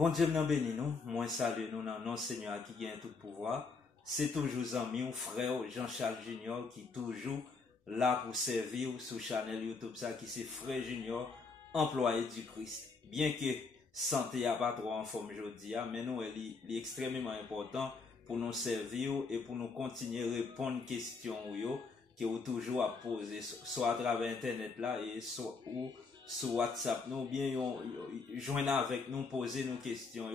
Bon Dieu nous bénit nous, moi salue nous dans nom Seigneur qui gagne tout pouvoir. C'est toujours ami ou frère Jean-Charles Junior qui toujours là pour servir sur channel YouTube ça qui c'est frère Junior employé du Christ. Bien que santé a pas trop en forme aujourd'hui, mais nous il est extrêmement important pour nous servir et pour nous continuer à répondre aux questions que vous toujours à poser soit à travers internet là et soit ou sur WhatsApp nous bien joindre avec nous poser nos questions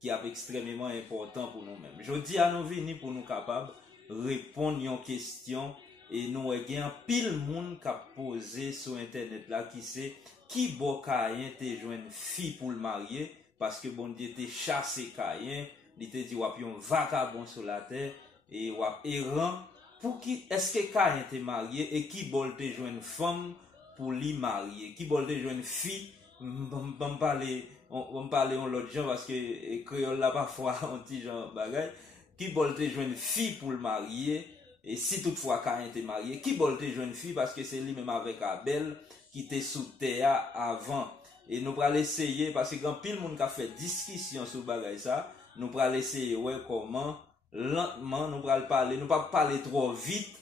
qui est extrêmement important pour nous-mêmes. Je dis à nous venir pour nous capables répondre aux questions et nous avons pile monde qui a posé sur internet là qui c'est qui bon Caïn te joindre fille pour le marier parce que bon Dieu te chassé Caïn, il te dit wap yon vagabond sur la terre et wap errant pour qui est-ce que Caïn te marié et qui bon te joindre femme pour lui marier, qui bon te joindre fille on parler en l'autre genre parce que créole là parfois on dit genre bagay qui bon te joindre fille pour le marier et si toutefois Caïn te marié qui bon te joindre fille parce que c'est lui même avec Abel qui était sous terre avant et nous allons essayer parce que quand pile monde qui a fait discussion sur bagay ça nous allons essayer ouais comment lentement nous allons parler nous pas parler trop vite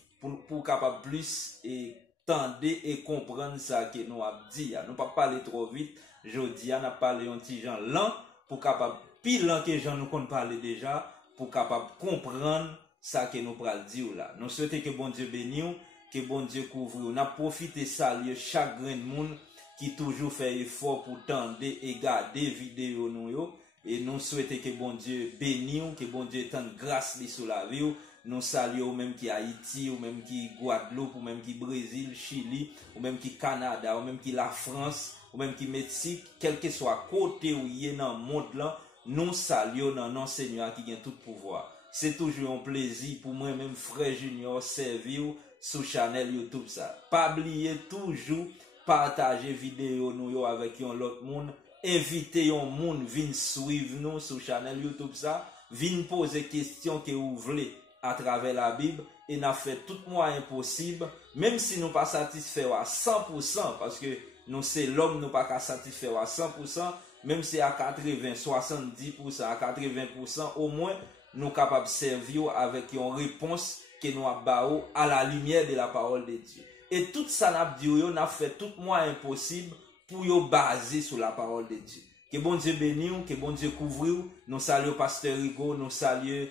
pour capable plus et tendre et comprendre ça que nous a dit nous pas parler trop vite jodi on a parlé un petit gens lent pour capable pile lent que gens nous connaît parler déjà pour capable comprendre ça que nous pral dire là nous souhaitons que bon Dieu bénisse que bon Dieu couvre on a profité saluer chaque grain de monde qui toujours fait effort pour tendre et garder vidéo nous et nous souhaitons que bon Dieu bénisse que bon Dieu tende grâce sur la vie nous saluons ou même qui Haïti ou même qui Guadeloupe ou même qui Brésil, Chili ou même qui Canada ou même qui la France ou même qui Mexique quel que soit côté où y est dans le monde là nous saluons dans nom Seigneur qui gagne tout pouvoir. C'est toujours un plaisir pour moi même frère Junior servir sur channel YouTube ça. Pas oublier toujours partager vidéo nous avec l'autre monde, inviter un monde vinn suivre nous sur channel YouTube ça, vinn poser questions que vous voulez à travers la Bible et n'a fait tout moyen possible même si nous pas satisfaits à 100% parce que nous c'est l'homme nous pas satisfaire à 100% même si à 80 70% à 80% au moins nous capables de servir avec une réponse que nous avons à la lumière de la parole de Dieu. Et tout ça n'a dit on a fait tout moyen possible pour yo baser sur la parole de Dieu. Que bon Dieu bénisse, que bon Dieu couvre. Nous saluons pasteur Rigo, nous saluons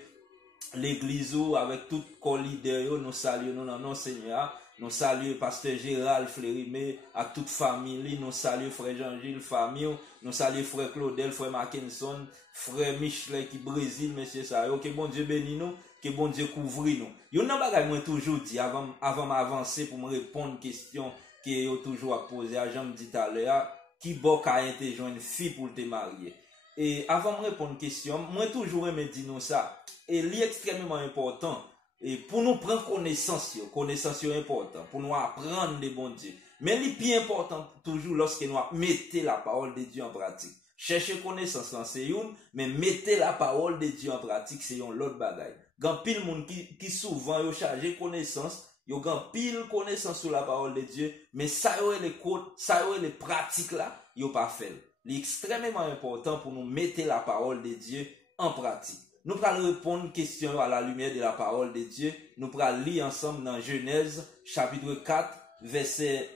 l'église avec tout corps leader, nous saluons nous dans nom Seigneur. Nous saluons pasteur Gérald Flérimé à toute famille, nous saluons frère Jean-Gilles famille, nous saluons frère Claudel, frère Mackinson, frère Michelet qui Brésil, monsieur ça. Que bon Dieu bénisse nous, que bon Dieu couvre nous. Yo nan bagay moi toujours dit avant m'avancer pour me répondre aux questions que yo toujours à poser à Jean me dit à l'heure qui bon Caïn te joindre fille pour te marier. Et avant de répondre aux questions, moi toujours me dit nous ça. Et c'est extrêmement important. Et pour nous prendre connaissance est important, pour nous apprendre de bon Dieu. Mais le plus important toujours lorsque nous mettons la parole de Dieu en pratique. Chercher connaissance c'est une, mais mettez la parole de Dieu en pratique c'est un l'autre bagaille. Gan pile monde qui souvent yo chargé connaissance, yo gan pile connaissance sur la parole de Dieu, mais ça yo les pratiques là, yo pas fait. C'est extrêmement important pour nous mettre la parole de Dieu en pratique. Nous allons répondre aux questions à la lumière de la parole de Dieu. Nous allons lire ensemble dans Genèse chapitre 4 verset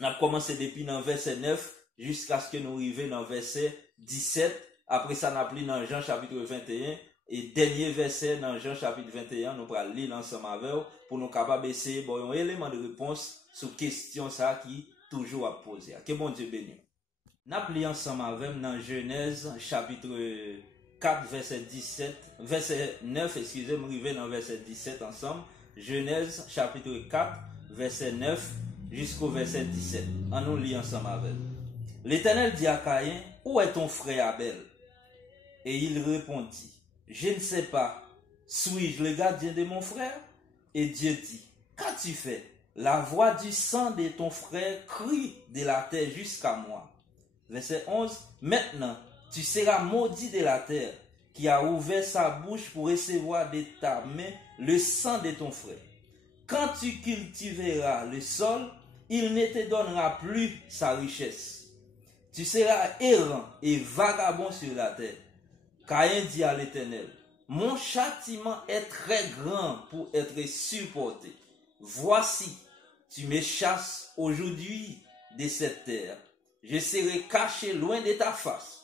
on a commencé depuis dans verset 9 jusqu'à ce que nous arrivions dans verset 17. Après ça on a pris dans Jean chapitre 21 et dernier verset dans Jean chapitre 21 nous allons lire ensemble avec pour nous capables d'essayer bon un élément de réponse sur question ça qui toujours à poser. Que bon Dieu bénisse. Nous allons lire ensemble avec dans Genèse chapitre 4 verset 9, excusez-moi, arrivé dans verset 17 ensemble. Genèse chapitre 4 verset 9 jusqu'au verset 17. On nous lit ensemble avec. L'Éternel dit à Caïn, où est ton frère Abel? Et il répondit, je ne sais pas, suis-je le gardien de mon frère? Et Dieu dit, qu'as-tu fait? La voix du sang de ton frère crie de la terre jusqu'à moi. Verset 11, maintenant, tu seras maudit de la terre, qui a ouvert sa bouche pour recevoir de ta main le sang de ton frère. Quand tu cultiveras le sol, il ne te donnera plus sa richesse. tu seras errant et vagabond sur la terre. Caïn dit à l'Éternel, mon châtiment est très grand pour être supporté. Voici, tu me chasses aujourd'hui de cette terre. Je serai caché loin de ta face.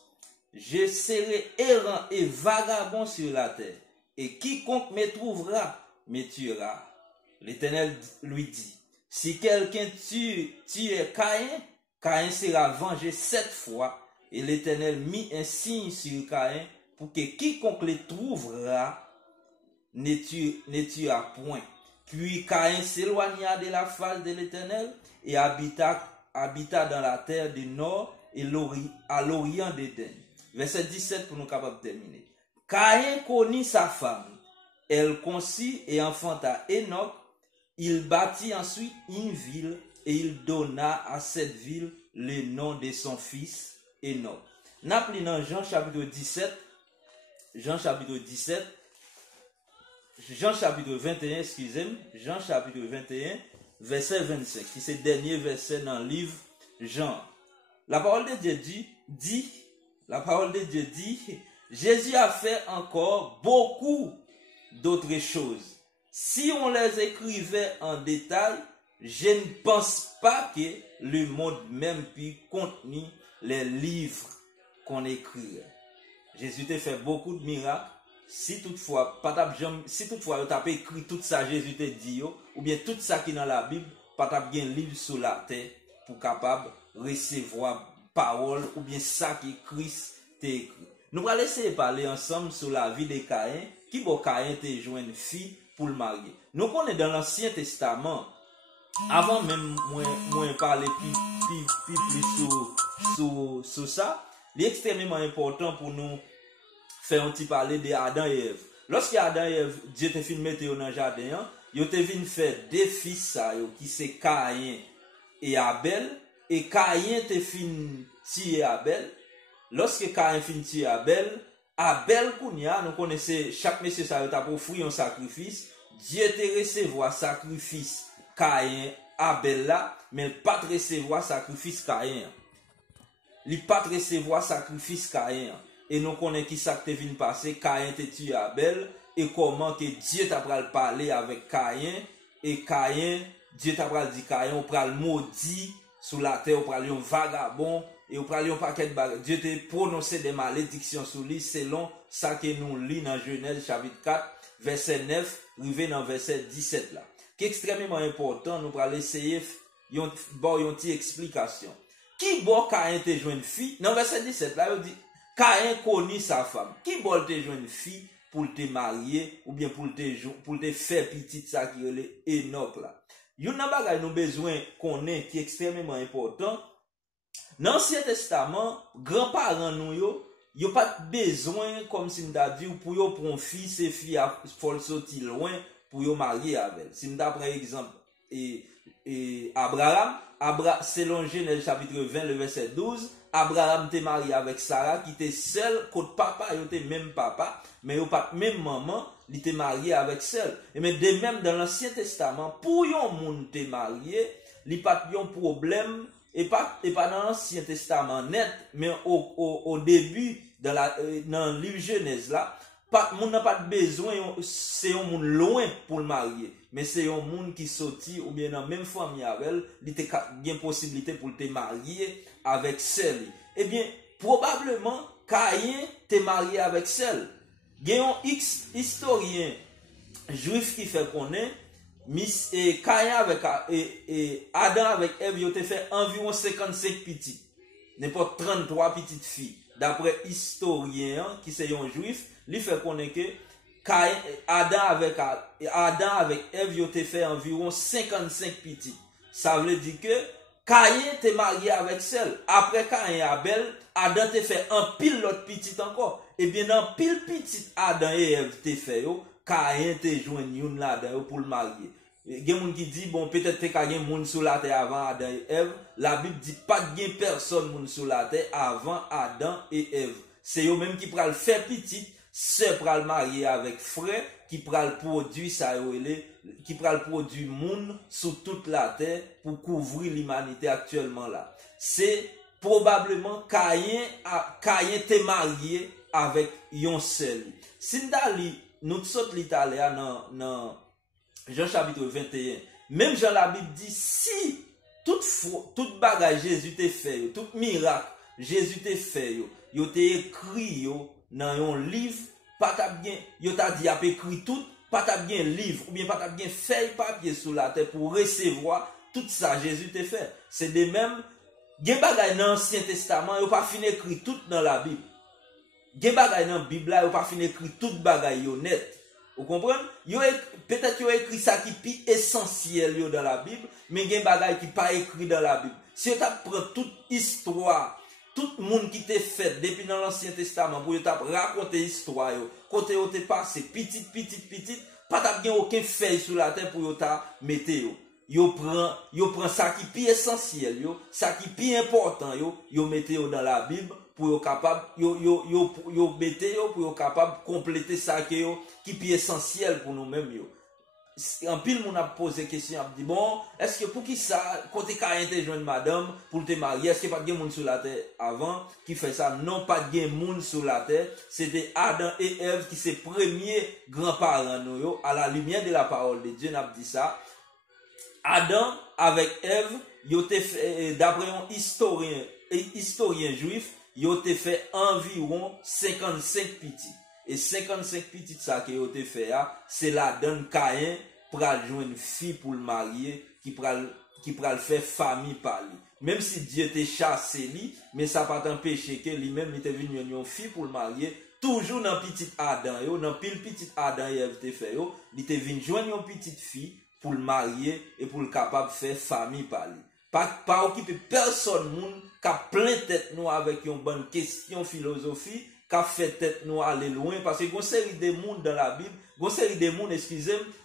Je serai errant et vagabond sur la terre. Et quiconque me trouvera me tuera. L'Éternel lui dit, si quelqu'un tue Caïn, Caïn sera vengé 7 fois. Et l'Éternel mit un signe sur Caïn pour que quiconque le trouvera ne tuera point. Puis Caïn s'éloigna de la face de l'Éternel et habita dans la terre du nord et à l'orient d'Éden. Verset 17 pour nous capables de terminer. Caïn connut sa femme. Elle conçut et enfanta Enoch. Il bâtit ensuite une ville et il donna à cette ville le nom de son fils Enoch. N'appelons dans Jean chapitre 17, Jean chapitre 21, Jean chapitre 21, verset 25, qui c'est le dernier verset dans le livre Jean. La parole de Dieu dit, Jésus a fait encore beaucoup d'autres choses. Si on les écrivait en détail, je ne pense pas que le monde même puisse contenir les livres qu'on écrirait. Jésus a fait beaucoup de miracles. Si toutefois, vous avez écrit tout ça, Jésus te dit, ou bien tout ça qui est dans la Bible, pas un livre sur la terre pour capable recevoir parole, ou bien ça qui Christ t'a écrit. Nous allons essayer de parler ensemble sur la vie de Caïn, qui bon Caïn t'a joué une fille pour le marier. Nous connaissons dans l'Ancien Testament, avant même moi parler plus sur ça, il est extrêmement important pour nous faire un petit parler de Adam et Ève. Lorsque Adam et Ève, Dieu te fin mettre dans le jardin, ils te vinn faire deux fils qui c'est Caïn et Abel, et Caïn te fin tuer Abel. Lorsque Caïn fin tuer Abel kounya, nous connaissons chaque monsieur ça t'a offrir un sacrifice. Dieu te recevoir sacrifice Caïn Abel là, mais pas te recevoir sacrifice Caïn. Il pas te recevoir sacrifice Caïn. Et nous connaissons qui ça te vient passer, Caïn te tué Abel, et comment que Dieu t'a parlé avec Caïn, et Caïn, Dieu t'a dit Caïn, on pral maudit sur la terre, on pral un vagabond, et on pral un paquet de bagages. Dieu t'a prononcé des malédictions sur lui, selon ça que nous lisons dans Genèse chapitre 4, verset 9, arrivé dans verset 17 là. Qui est extrêmement important, nous pral essayer une petite explication. Qui bon Caïn te joint une fille? Dans verset 17 là, il dit, Caïn connaît sa femme. Qui bon te joint une fille pour te marier ou bien pour te faire petite ça qui est Enoch là. Yon nan bagay nous besoin connaître qui est extrêmement important. Dans l'Ancien Testament, grands-parents nous yo pas besoin comme si nous dit pour yo prendre fils et fille faut sortir loin pour yo marier avec. Si nous prend exemple Abraham, selon Genèse chapitre 20 le verset 12, Abraham était marié avec Sarah qui était seule, côté papa, il était même papa, mais il pas même maman, il était marié avec seul. Et mais de même dans l'Ancien Testament, pour yon moun te marié, il pas yon problème et pas dans l'Ancien Testament net, mais au début dans le livre Genèse là, moun n'a pas besoin, c'est un moun loin pour le marier. Mais c'est un monde qui sorti ou bien dans la même famille avec elle, il a bien possibilité pour te marier avec celle. Eh bien, probablement, Caïn te marié avec celle. Il y a un historien juif qui fait connaître, Caïn avec Adam avec Ève, ils ont fait environ 55 petites. N'importe 33 petites filles. D'après historien qui c'est un juif, il fait connaître que Adam avec Ève, ils ont fait environ 55 petits. Ça veut dire que Caïn était marié avec celle. Après Caïn et Abel, Adam te fait un pile l'autre petit encore. Et bien dans pile petit Adam et Ève te fait Caïn te joint une là-dedans pour le marier. Il y a des gens qui disent bon peut-être que Caïn moun sur la terre avant Adam et Ève. La Bible dit pas de personne moun sur la terre avant Adam et Ève. C'est eux même qui pral faire petit. C'est pral marier avec frère qui pral produire ça qui pral produire monde sur toute la terre pour couvrir l'humanité actuellement là. C'est probablement Caïn était marié avec yon seul. Si nous sommes l'Italie dans Jean chapitre 21, même Jean la Bible dit, si tout bagage Jésus t'a fait, tout miracle Jésus t'a fait, yo t'a écrit dans un livre, pas t'a bien, yo t'a dit a écrit tout, pas t'a bien livre ou bien pas t'a bien feuille papier sur la terre pour recevoir tout ça Jésus t'a fait. C'est de même, gen bagay dans l'Ancien Testament, yo pas fini écrit tout dans la Bible. Gen bagay dans la Bible, yo pas fini écrit tout bagay yo net. Vous comprenez? Peut-être yo écrit ça qui est essentiel yo dans la Bible, mais gen bagay qui pas écrit dans la Bible. Si vous prenez toute histoire, tout le monde qui t'est fait depuis dans l'Ancien Testament, pour raconter l'histoire, côté où t'es passé, petit, pas t'as aucun feuille sur la terre pour mettre. Yo prend ça qui est essentiel, ça qui est important, yo mettez dans la Bible pour yo capable yo mettez pour yo capable compléter ça qui est essentiel pour nous-mêmes yo. En pile moun a posé question, a dit bon, est-ce que pour qui ça côté Caïn te joindre madame pour te marier, est-ce que pas de monde sur la terre avant qui fait ça? Non, pas de monde sur la terre, c'était Adam et Ève qui c'est premier grands-parents nous à la lumière de la parole de Dieu n'a dit ça. Adam avec Ève, yo te fait d'après un historien juif, yo te fait environ 55 petits. Et 55 petites ça que yo te fait c'est la donne Caïn pral joindre une fille pour le marier qui pral faire famille par lui. Même si Dieu te chassé lui, mais ça pas t'empêcher que lui-même il te venu une fille pour le marier, toujours dans petit Adam dans pile petit Adam et Ève te fait il te venu joindre une petite fille pour le marier et pour le capable faire famille par lui. Pas occuper personne moun qui a plein tête nous avec une bonne question philosophie qu'a fait tête nous aller loin parce que gon série de monde dans la Bible, gon série de monde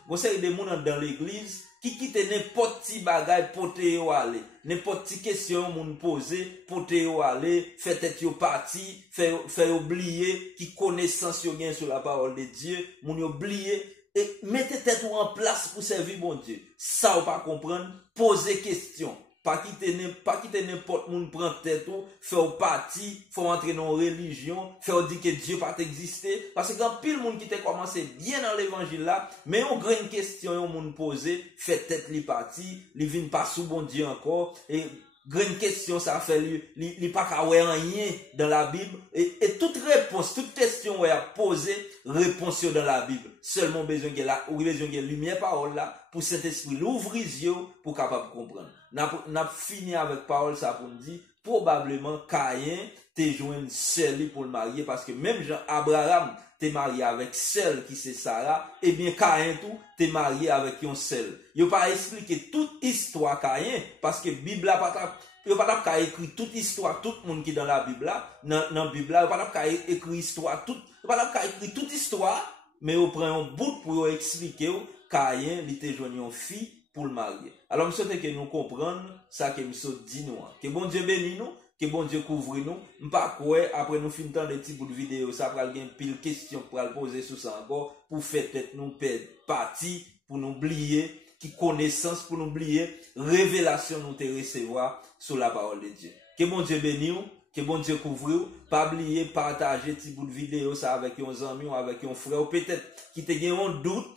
gon série de monde dans l'église qui quitte n'importe petit bagage pour te aller, n'importe petite question moun poser pour te aller, fait tête yo parti, fait oublier qui connaissance yo gain sur la parole de Dieu, moun oublier et mettez tête en place pour servir bon Dieu. Ça ou pas comprendre, poser question. Pas quitter n'importe monde prend tête ou faire partie, faut entrer dans une religion, faire dire que Dieu pas exister parce que quand pile monde qui t'a commencé bien dans l'évangile là, mais on grande question on monde poser, fait tête li parti, li vinn pas sous bon Dieu encore et grande question ça fait li pas ka wè rien dans la Bible et toute réponse, toute question à poser, réponse dans la Bible. Seulement besoin que là ou besoin que lumière parole là pour cet esprit l'ouvrir les yeux pour capable comprendre. N'a fini avec parole ça pour nous dire probablement Caïn t'es joint seul pour le marier parce que même Jean Abraham t'es marié avec celle qui c'est Sarah et bien Caïn tout t'es marié avec un seul. Yo pas expliquer toute histoire Caïn parce que Bible a pas yo pas écrit toute histoire tout le monde qui dans la Bible là dans Bible là yo pas écrit histoire tout yo pas écrit toute histoire mais on prend un bout pour expliquer Caïn il était joint une fille pour le marier. Alors, je souhaite que nous comprenions ça que nous dit nous. Que bon Dieu bénisse nous, que bon Dieu couvre nous. Pas quoi, après nous finissons des petits bouts de vidéo, ça va gagner pile question pour poser sur ça encore, pour faire peut-être nous perdre partie, pour nous oublier, qui connaissance, pour nous oublier, révélation nous te recevoir sur la parole de Dieu. Que bon Dieu bénisse nous, que bon Dieu couvre nous, pas oublier, partager des petits bouts de vidéo, ça avec un ami ou avec un frère, ou peut-être qui te gagne un doute,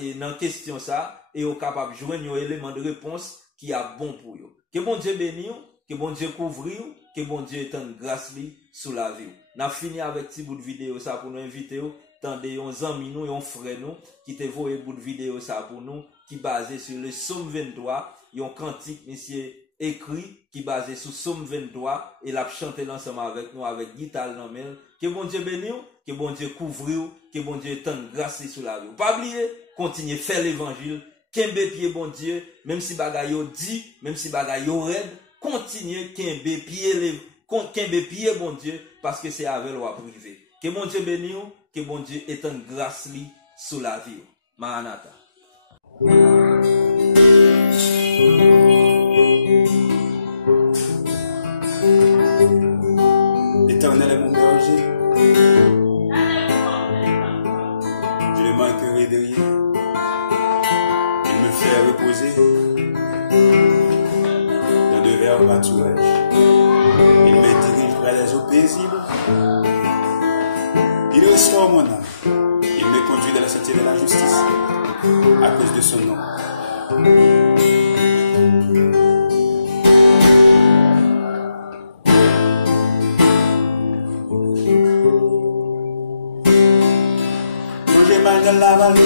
et dans question ça et au capable joindre un élément de réponse qui a bon pour vous. Que bon Dieu bénisse, que bon Dieu couvre, que bon Dieu étende grâce lui sur la vie. N'a fini avec petit bout de vidéo ça pour nous inviter tendez un ami nous et un frère nous qui te voye bout de vidéo ça pour nous qui basé sur le Psaume 23, un cantique monsieur écrit qui basé sur Psaume 23 et l'a chanter ensemble avec nous avec guitare dans main. Que bon Dieu bénisse, que bon Dieu couvre, que bon Dieu étende grâce sur la vie. Pas oublier continuez faire l'évangile, kembe pied bon Dieu, même si bagay yo dit, même si bagay yo red, continuez kembe pied bon Dieu, parce que c'est avec loi privé. Que bon Dieu bénisse, que bon Dieu étende grâce li sur la vie. Maranatha. Éternel est mon berger, je ne manquerai de rien. Reposer dans de verts pâturages. restaure mon âme. Il me conduit dans la sentier de la justice à cause de son nom. Quand j'ai mal dans la vallée,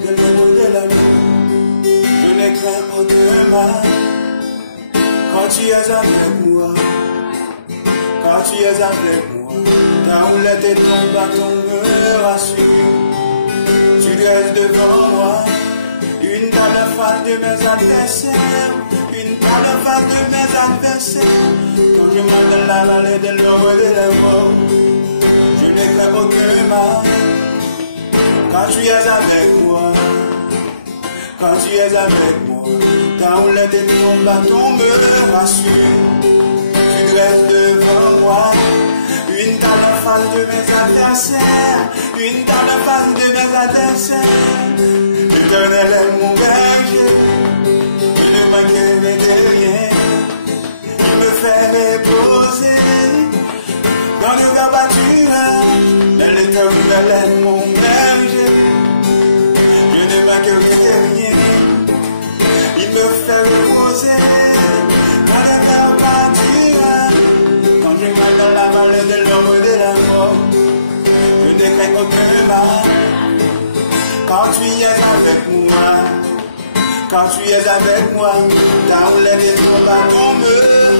de l'ombre de la nuit, je n'ai craint aucun mal. Quand tu es avec moi, quand tu es avec moi, ta houlette et ton bâton me rassurent. Tu dresses devant moi une table face de mes adversaires, une table face de mes adversaires. Quand je marche dans la vallée de l'ombre de la mort, je n'ai craint aucun mal. Quand tu es avec moi, quand tu es avec moi, ta houlette et ton bâton me rassurent. Tu dresses devant moi une table en face de mes adversaires, une table en face de mes adversaires. L'Éternel est mon berger, je ne manquerai de rien. Il me fait reposer dans le verts pâturages. L'Éternel est mon berger, je ne manquerai de rien. Il me fait reposer dans le verts pâturages. Quand je marche dans la vallée de l'ombre de la mort, je ne crains aucun mal. Quand tu es avec moi, quand tu es avec moi, ta houlette et ton bâton me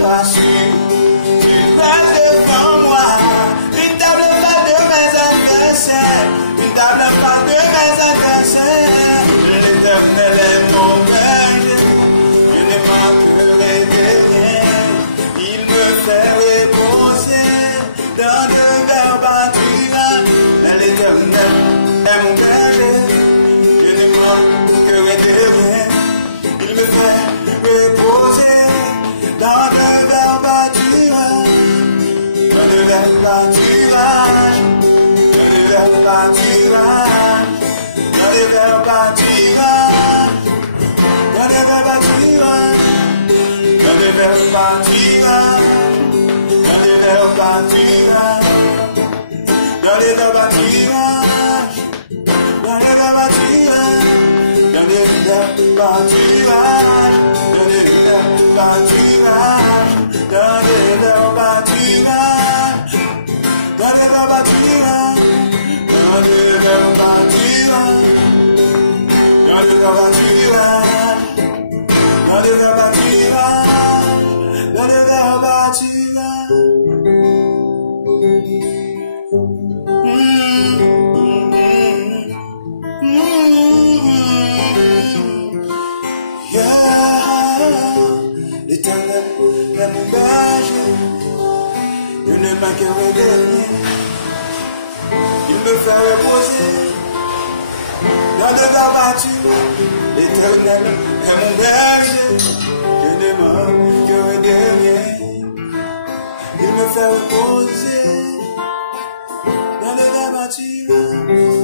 rassurent. Tu passes devant moi, une table en face de mes adversaires, une table en face de mes adversaires. L'Éternel est mon berger, je ne manquerai de rien. Il me fait reposer dans de verts pâturages. L'Éternel est mon berger, je ne manquerai de rien. Il me fait reposer dans de verts pâturages, dans de verts pâturages, dans de verts pâturages, dans de verts pâturages, dans de verts pâturages, dans de verts pâturages, dans de verts pâturages, dans de verts pâturages, dans de verts pâturages, dans de verts pâturages, dans de verts pâturages, dans de verts pâturages, dans de verts pâturages, dans de verts pâturages, dans de verts pâturages, dans de verts pâturages, dans de verts pâturages. L'Éternel est mon berger, je ne manquerai de rien. Il me fait reposer dans de verts pâturages. L'Éternel est mon berger, je ne manquerai de rien. Il me fait reposer dans de verts pâturages.